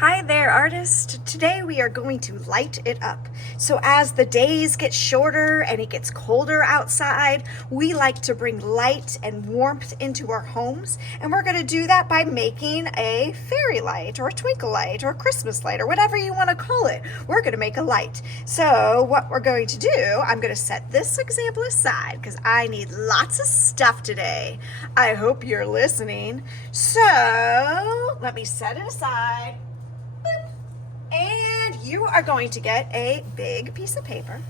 Hi there, artist. Today we are going to light it up. So as the days get shorter and it gets colder outside, we like to bring light and warmth into our homes. And we're going to do that by making a fairy light or a twinkle light or a Christmas light or whatever you want to call it. We're going to make a light. So what we're going to do, I'm going to set this example aside because I need lots of stuff today. I hope you're listening. So let me set it aside. And you are going to get a big piece of paper.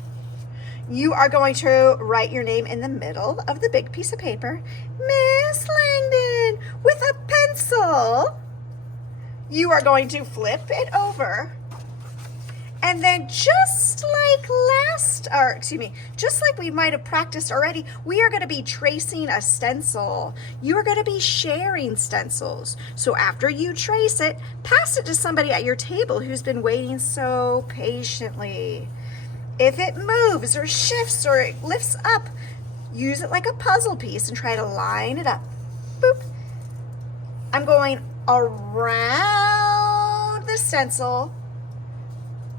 You are going to write your name in the middle of the big piece of paper. Miss Langdon, with a pencil. You are going to flip it over. And then just like we might have practiced already, we are going to be tracing a stencil. You are going to be sharing stencils. So after you trace it, pass it to somebody at your table who's been waiting so patiently. If it moves or shifts or it lifts up, use it like a puzzle piece and try to line it up. Boop. I'm going around the stencil,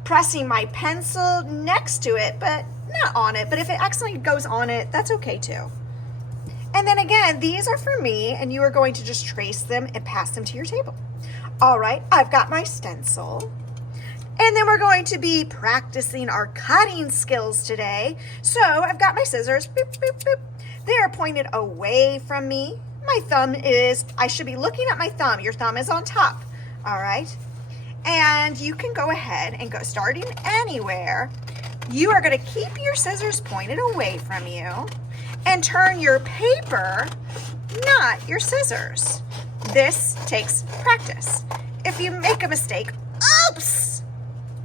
pressing my pencil next to it, but not on it. But if it accidentally goes on it, that's okay too. And then again, these are for me, and you are going to just trace them and pass them to your table. All right, I've got my stencil. And then we're going to be practicing our cutting skills today. So I've got my scissors. Boop, boop, boop. They are pointed away from me. My thumb is, I should be looking at my thumb. Your thumb is on top. All right. And you can go ahead and go starting anywhere. You are going to keep your scissors pointed away from you and turn your paper, not your scissors. This takes practice. If you make a mistake, oops!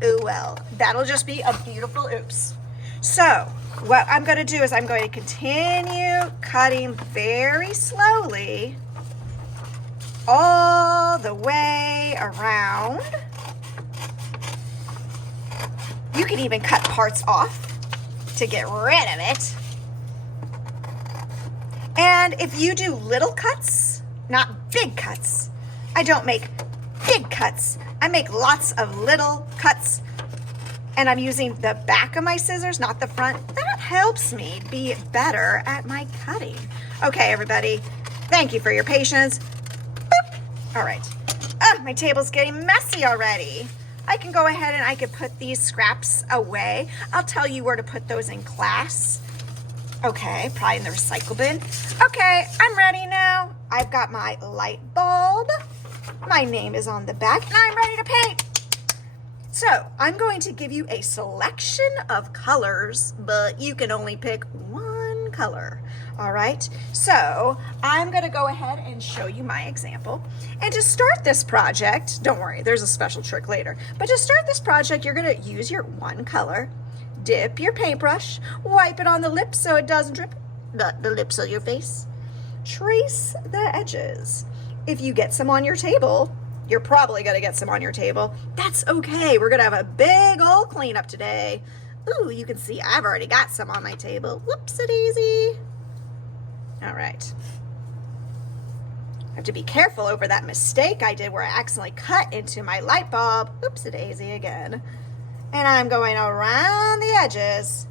Ooh, well, that'll just be a beautiful oops. So what I'm going to do is I'm going to continue cutting very slowly all the way around. You can even cut parts off to get rid of it. And if you do little cuts, not big cuts, I don't make big cuts. I make lots of little cuts, and I'm using the back of my scissors, not the front. That helps me be better at my cutting. Okay, everybody, thank you for your patience. Boop. All right. My table's getting messy already. I can go ahead and I can put these scraps away. I'll tell you where to put those in class. Okay, probably in the recycle bin. Okay, I'm ready now. I've got my light bulb. My name is on the back, and I'm ready to paint. So I'm going to give you a selection of colors, but you can only pick one color. All right, so I'm going to go ahead and show you my example. And to start this project, don't worry, there's a special trick later. But to start this project, you're going to use your one color, dip your paintbrush, wipe it on the lips so it doesn't drip, not the lips of your face. Trace the edges. If you get some on your table, you're probably going to get some on your table. That's okay. We're going to have a big old cleanup today. Ooh, you can see I've already got some on my table. Whoopsie-daisy. All right. I have to be careful over that mistake I did where I accidentally cut into my light bulb. Oopsie-daisy again. And I'm going around the edges.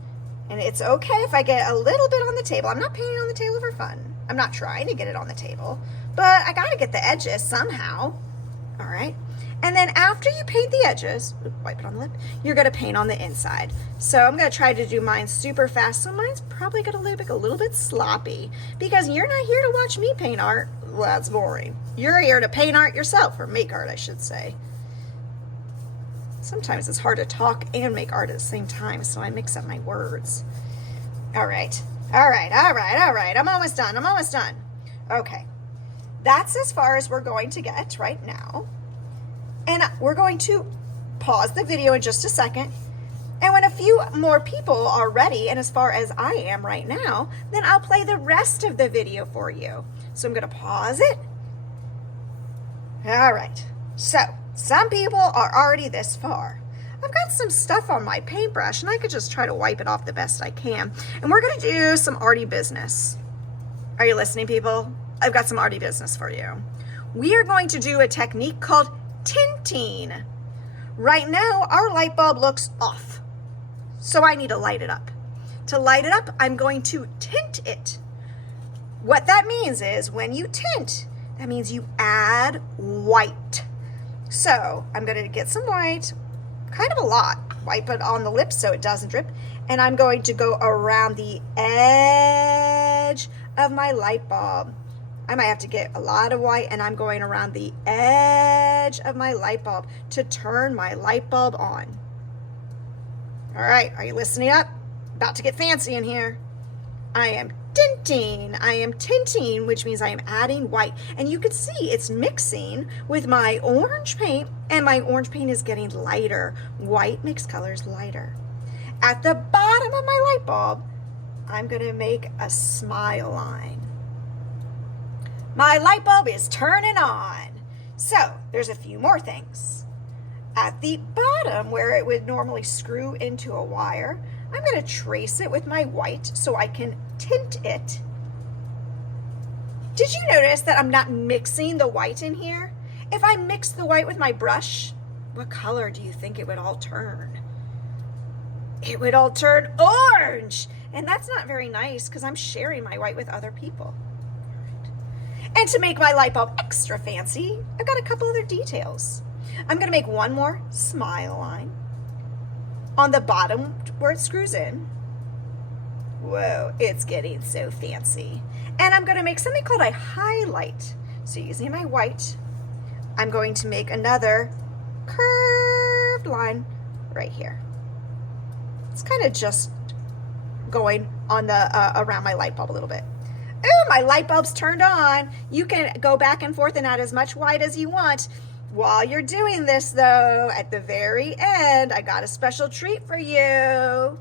And it's okay if I get a little bit on the table. I'm not painting on the table for fun. I'm not trying to get it on the table. But I got to get the edges somehow. All right. And then after you paint the edges, wipe it on the lip, you're going to paint on the inside. So I'm going to try to do mine super fast. So mine's probably going to look a little bit sloppy because you're not here to watch me paint art. Well, that's boring. You're here to paint art yourself, or make art, I should say. Sometimes it's hard to talk and make art at the same time, so I mix up my words. All right. All right. All right. All right. I'm almost done. I'm almost done. Okay. That's as far as we're going to get right now. And we're going to pause the video in just a second. And when a few more people are ready, and as far as I am right now, then I'll play the rest of the video for you. So I'm going to pause it. All right. So some people are already this far. I've got some stuff on my paintbrush, and I could just try to wipe it off the best I can. And we're going to do some arty business. Are you listening, people? I've got some arty business for you. We are going to do a technique called tinting. Right now, our light bulb looks off, so I need to light it up. To light it up, I'm going to tint it. What that means is when you tint, that means you add white. So I'm going to get some white, kind of a lot, wipe it on the lips so it doesn't drip, and I'm going to go around the edge of my light bulb. I might have to get a lot of white, and I'm going around the edge of my light bulb to turn my light bulb on. All right, are you listening up? About to get fancy in here. I am tinting. I am tinting, which means I am adding white. And you can see it's mixing with my orange paint, and my orange paint is getting lighter. White makes colors lighter. At the bottom of my light bulb, I'm going to make a smile line. My light bulb is turning on. So there's a few more things. At the bottom, where it would normally screw into a wire, I'm going to trace it with my white so I can tint it. Did you notice that I'm not mixing the white in here? If I mix the white with my brush, what color do you think it would all turn? It would all turn orange. And that's not very nice because I'm sharing my white with other people. And to make my light bulb extra fancy, I've got a couple other details. I'm going to make one more smile line on the bottom where it screws in. Whoa, it's getting so fancy. And I'm going to make something called a highlight. So using my white, I'm going to make another curved line right here. It's kind of just going on the around my light bulb a little bit. Ooh, my light bulb's turned on. You can go back and forth and add as much white as you want. While you're doing this though, at the very end, I got a special treat for you.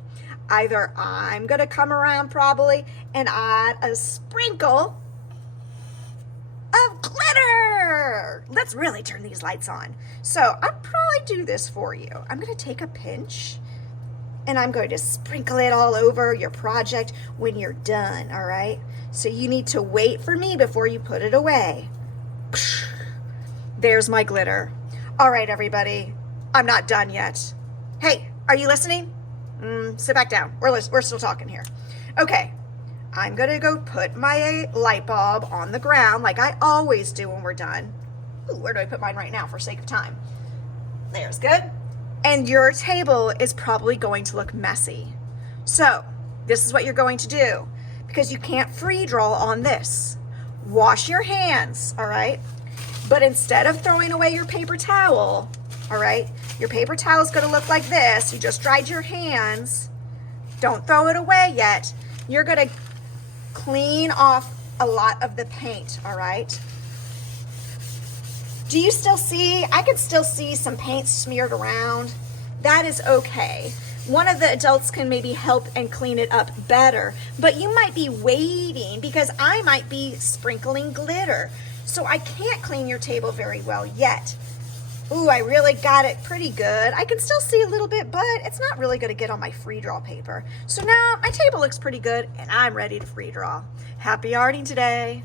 Either I'm gonna come around probably and add a sprinkle of glitter. Let's really turn these lights on. So I'll probably do this for you. I'm gonna take a pinch and I'm going to sprinkle it all over your project when you're done, all right? So you need to wait for me before you put it away. There's my glitter. All right, everybody, I'm not done yet. Hey, are you listening? Sit back down. We're still talking here. Okay, I'm gonna go put my light bulb on the ground like I always do when we're done. Ooh, where do I put mine right now for sake of time? There's good. And your table is probably going to look messy. So this is what you're going to do, because you can't free draw on this. Wash your hands, all right? But instead of throwing away your paper towel, all right, your paper towel is going to look like this. You just dried your hands. Don't throw it away yet. You're going to clean off a lot of the paint, all right? Do you still see? I can still see some paint smeared around. That is okay. One of the adults can maybe help and clean it up better, but you might be waiting because I might be sprinkling glitter. So I can't clean your table very well yet. Ooh, I really got it pretty good. I can still see a little bit, but it's not really gonna get on my free draw paper. So now my table looks pretty good and I'm ready to free draw. Happy arting today.